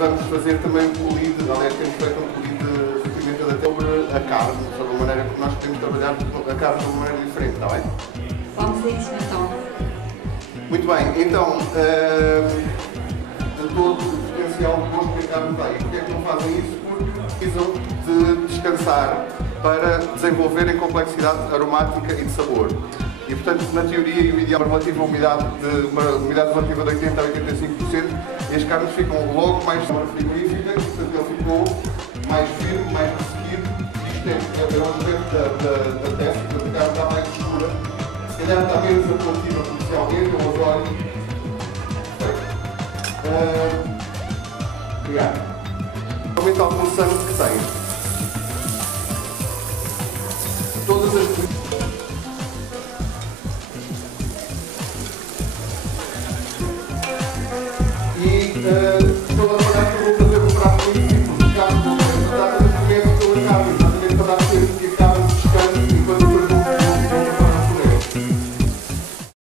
vamos fazer também um polido, aliás, temos feito um polido de pimenta da terra sobre a carne, sobre a maneira que nós podemos trabalhar a carne de uma maneira diferente, está bem? Vamos a isso então. Muito bem, então, todo o potencial de gosto que a carne tem. E porquê é que não fazem isso? Porque precisam de descansar para desenvolverem complexidade aromática e de sabor. E, portanto, na teoria, e o ideal relativo a uma umidade relativa de 80% a 85%, e as carnes ficam logo mais frigoríficas, e, portanto, ele ficou mais firme, mais ressequido. Isto é o aspecto da testa, portanto, a carne está mais escura. Se calhar está menos apelativa comercialmente, ou os olhos. Obrigado. Aumenta algum sangue que tem. Todas as e